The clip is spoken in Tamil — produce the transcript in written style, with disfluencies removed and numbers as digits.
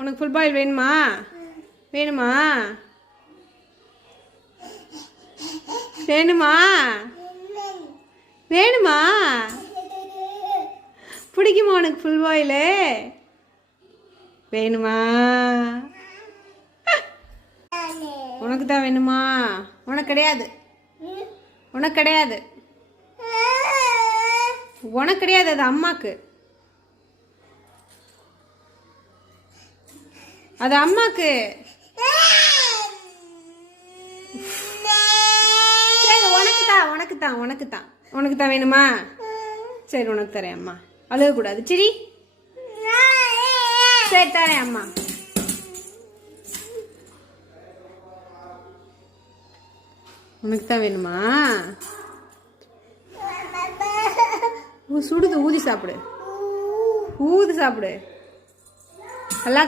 உனக்கு ஃபுல் பாயில் வேணுமா? வேணுமா? வேணுமா? வேணுமா? பிடிக்குமா உனக்கு ஃபுல் பாயிலு? வேணுமா? உனக்கு தான் வேணுமா? உனக்கு கிடையாது. உனக்கு கிடையாது. உனக்கு கிடையாது, அது அம்மாக்கு. அது அம்மாக்கு. சரி உனக்கு தான், உனக்கு தான், உனக்கு தான், உனக்கு தான் வேணுமா? சரி உனக்கு தரேன் அம்மா. அழுகக்கூடாது சரி. சரி தரேன் அம்மா. உனக்கு தான் வேணுமா? சுடுது, ஊதி சாப்பிடு. ஊதி சாப்பிடு. நல்லா